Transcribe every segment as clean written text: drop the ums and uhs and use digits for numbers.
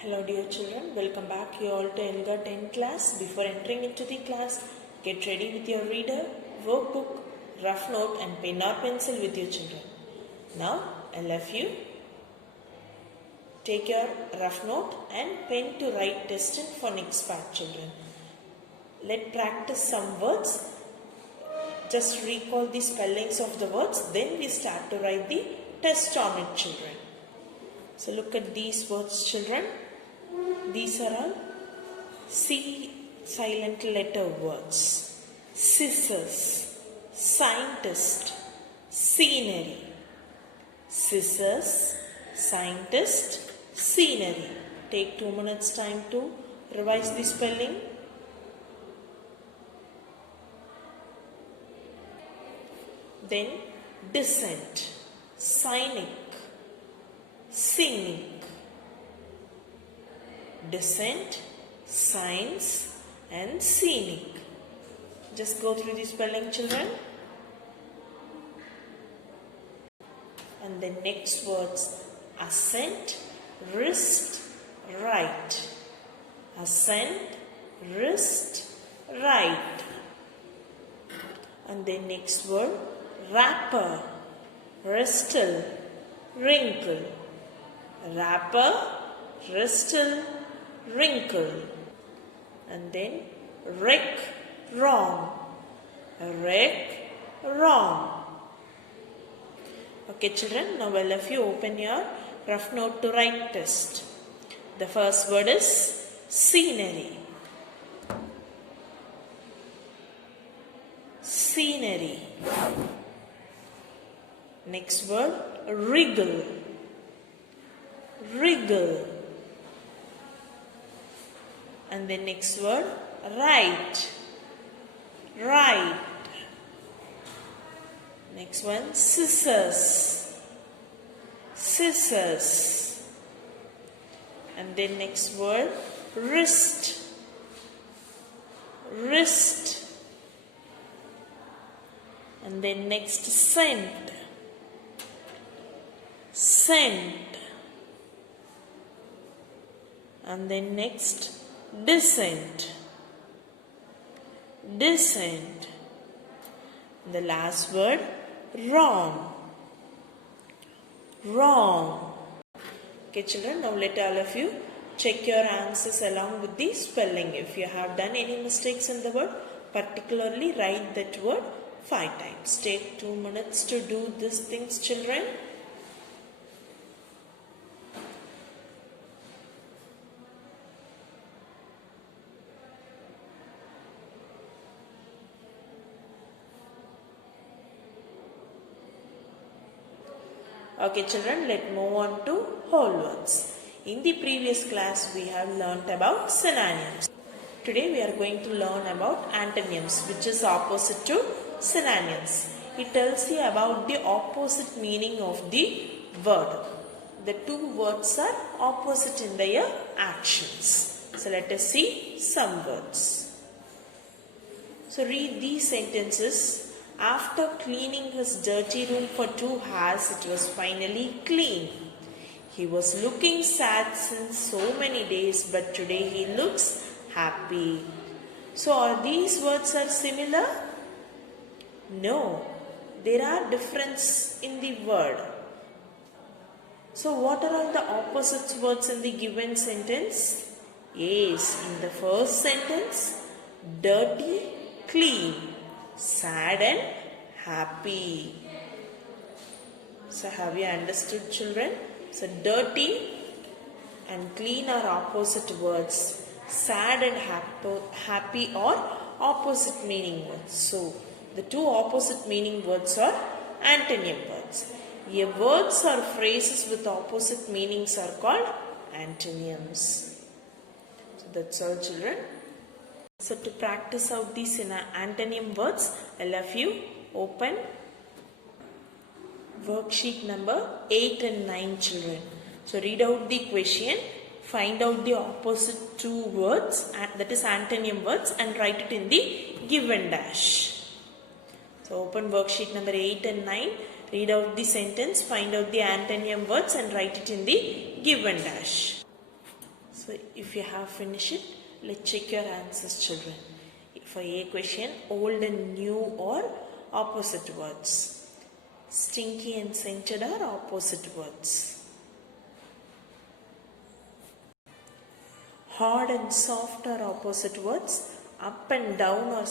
Hello dear children, welcome back you all to ELGA 10 class. Before entering into the class, get ready with your reader, workbook, rough note and pen or pencil with your children. Now, all of you take your rough note and pen to write destined for next part children. Let's practice some words. Just recall the spellings of the words, then we start to write the test on it children. So look at these words children. These are all C silent letter words. Scissors, scientist, scenery. Scissors, scientist, scenery. Take 2 minutes time to revise the spelling. Then descent, cynic, scenic. Descent, science and scenic. Just go through the spelling children. And the next words, ascent, wrist, right. Ascent, wrist, right. And the next word, wrapper, wristle, wrinkle. Wrapper, wristle, wrinkle. And then wreck, wrong. Wreck, wrong. Okay children, now all of you open your rough note to write test. The first word is scenery. Scenery. Next word, wriggle. Wriggle. And the next word, right. Right. Next one, scissors. Scissors. And then next word, wrist. Wrist. And then next, scent. Scent. And then next, descent. Descent. The last word, wrong. Wrong. Okay children, now let all of you check your answers along with the spelling. If you have done any mistakes in the word, particularly write that word 5 times. Take 2 minutes to do these things children. Okay children, let's move on to whole words. In the previous class, we have learnt about synonyms. Today we are going to learn about antonyms, which is opposite to synonyms. It tells you about the opposite meaning of the word. The two words are opposite in their actions. So let us see some words. So read these sentences. After cleaning his dirty room for 2 hours, it was finally clean. He was looking sad since so many days, but today he looks happy. So are these words are similar? No, there are differences in the word. So what are all the opposite words in the given sentence? Yes, in the first sentence, dirty, clean. Sad and happy. So have you understood children? So dirty and clean are opposite words. Sad and happy are opposite meaning words. So the two opposite meaning words are antonym words. A words or phrases with opposite meanings are called antonyms. So that's all children. So to practice out these antonym words, all of you open worksheet number 8 and 9 children. So read out the question, find out the opposite two words, that is antonym words, and write it in the given dash. So open worksheet number 8 and 9, read out the sentence, find out the antonym words and write it in the given dash. So if you have finished it, let's check your answers, children. For A question, old and new or opposite words. Stinky and scented are opposite words. Hard and soft are opposite words. Up and down are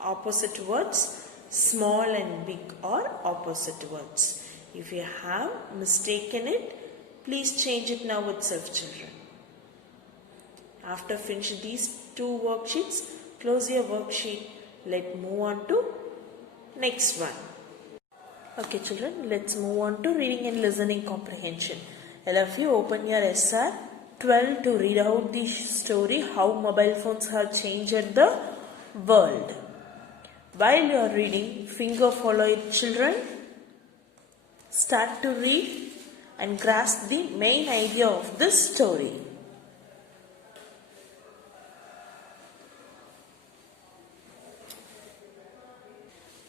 opposite words. Small and big are opposite words. If you have mistaken it, please change it now itself, children. After finishing these two worksheets, close your worksheet. Let's move on to next one. Okay, children, let's move on to reading and listening comprehension. All of you open your SR 12 to read out the story how mobile phones have changed the world. While you are reading, finger follow it, children. Start to read and grasp the main idea of this story.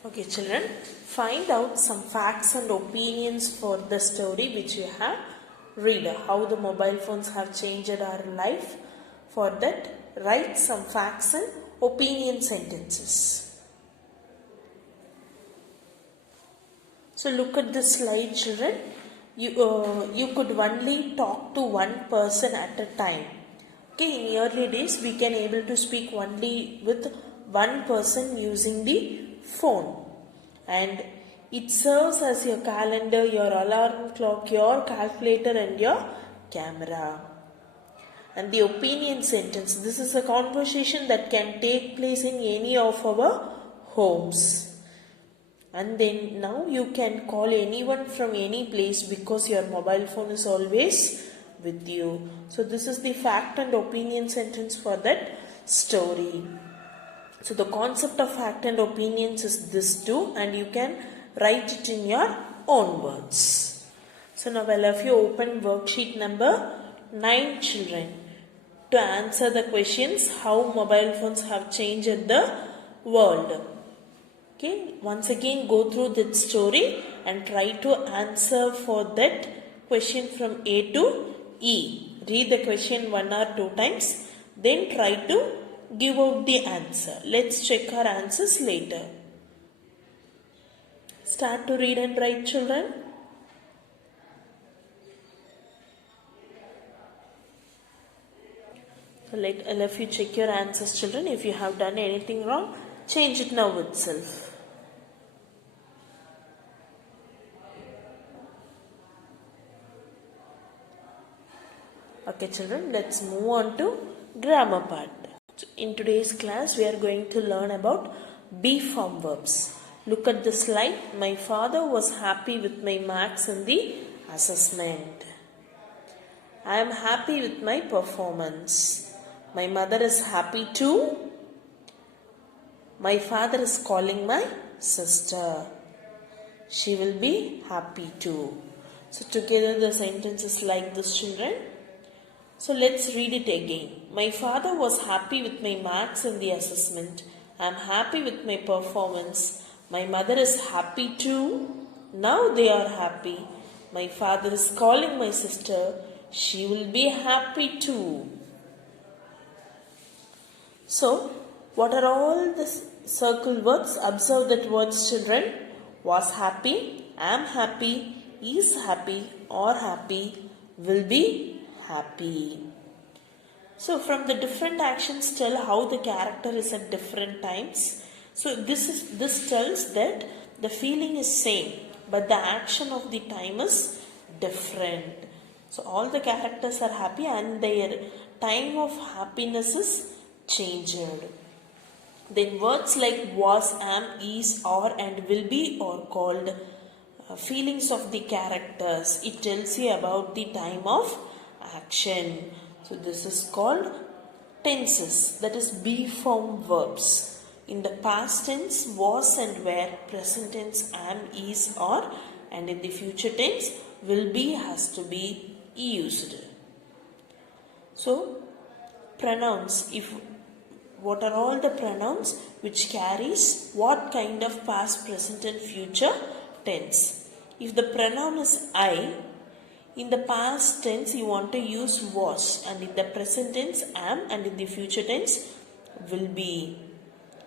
Okay, children, find out some facts and opinions for the story which you have read. How the mobile phones have changed our life. For that, write some facts and opinion sentences. So look at this slide, children. You could only talk to one person at a time. Okay, in early days, we can able to speak only with one person using the phone, and it serves as your calendar, your alarm clock, your calculator and your camera. And the opinion sentence, this is a conversation that can take place in any of our homes. And then now you can call anyone from any place because your mobile phone is always with you. So this is the fact and opinion sentence for that story. So the concept of fact and opinions is this too, and you can write it in your own words. So now all of you open worksheet number 9, children, to answer the questions how mobile phones have changed the world. Okay, once again go through that story and try to answer for that question from A to E. Read the question 1 or 2 times, then try to give out the answer. Let's check our answers later. Start to read and write, children. So let all of you check your answers, children. If you have done anything wrong, change it now itself. Okay, children, let's move on to grammar part. In today's class, we are going to learn about be form verbs. Look at the slide. My father was happy with my marks in the assessment. I am happy with my performance. My mother is happy too. My father is calling my sister. She will be happy too. So together the sentence is like this, children. So let's read it again. My father was happy with my marks in the assessment. I am happy with my performance. My mother is happy too. Now they are happy. My father is calling my sister. She will be happy too. So, what are all the circle words? Observe that words, children. Was happy, am happy, is happy, or happy, will be happy. So from the different actions tell how the character is at different times. So this tells that the feeling is same, but the action of the time is different. So all the characters are happy and their time of happiness is changed. Then words like was, am, is, are and will be are called feelings of the characters. It tells you about the time of action. So this is called tenses, that is be form verbs. In the past tense, was and were, present tense, am, is, are, and in the future tense, will be has to be used. So pronouns, what are all the pronouns which carries what kind of past, present and future tense? If the pronoun is I, In the past tense you want to use was, and in the present tense am, and in the future tense will be.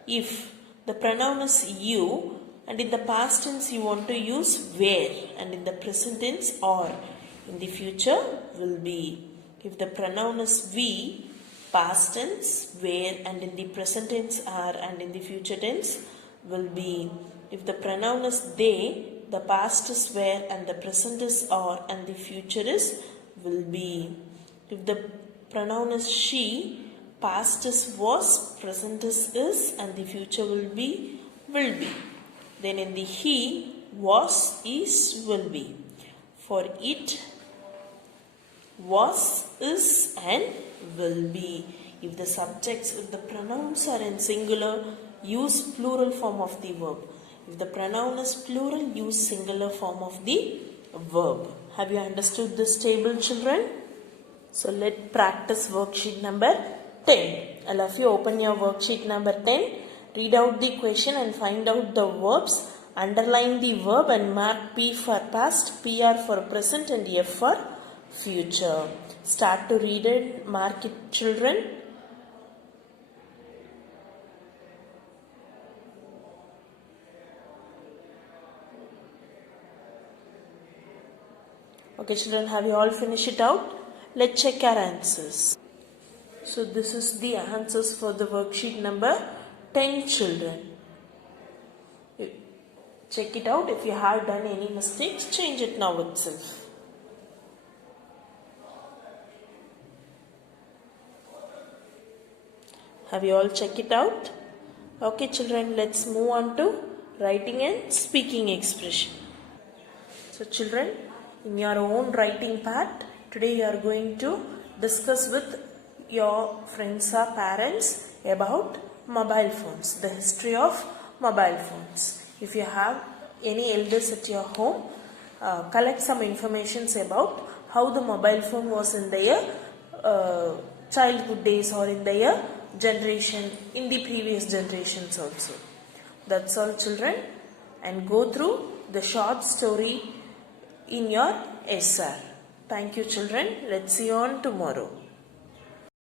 If the pronoun is you, and in the past tense you want to use were, and in the present tense are, in the future will be. If the pronoun is we, past tense were, and in the present tense are, and in the future tense will be. If the pronoun is they, the past is were, and the present is are, and the future is will be. If the pronoun is she, past is was, present is, and the future will be will be. Then in the he, was, is, will be. For it, was, is, and will be. If the subjects, if the pronouns are in singular, use plural form of the verb. If the pronoun is plural, use singular form of the verb. Have you understood this table, children? So let's practice worksheet number 10. All of you open your worksheet number 10. Read out the question and find out the verbs. Underline the verb and mark P for past, PR for present, and F for future. Start to read it. Mark it, children. Okay, children, have you all finished it out? Let's check our answers. So this is the answers for the worksheet number 10, children. Check it out. If you have done any mistakes, change it now itself. Have you all checked it out? Okay, children, let's move on to writing and speaking expression. So children, in your own writing part, today you are going to discuss with your friends or parents about mobile phones, the history of mobile phones. If you have any elders at your home, collect some information about how the mobile phone was in their childhood days or in their generation, in the previous generations also. That's all, children, and go through the short story in your SR. Thank you, children. Let's see you on tomorrow.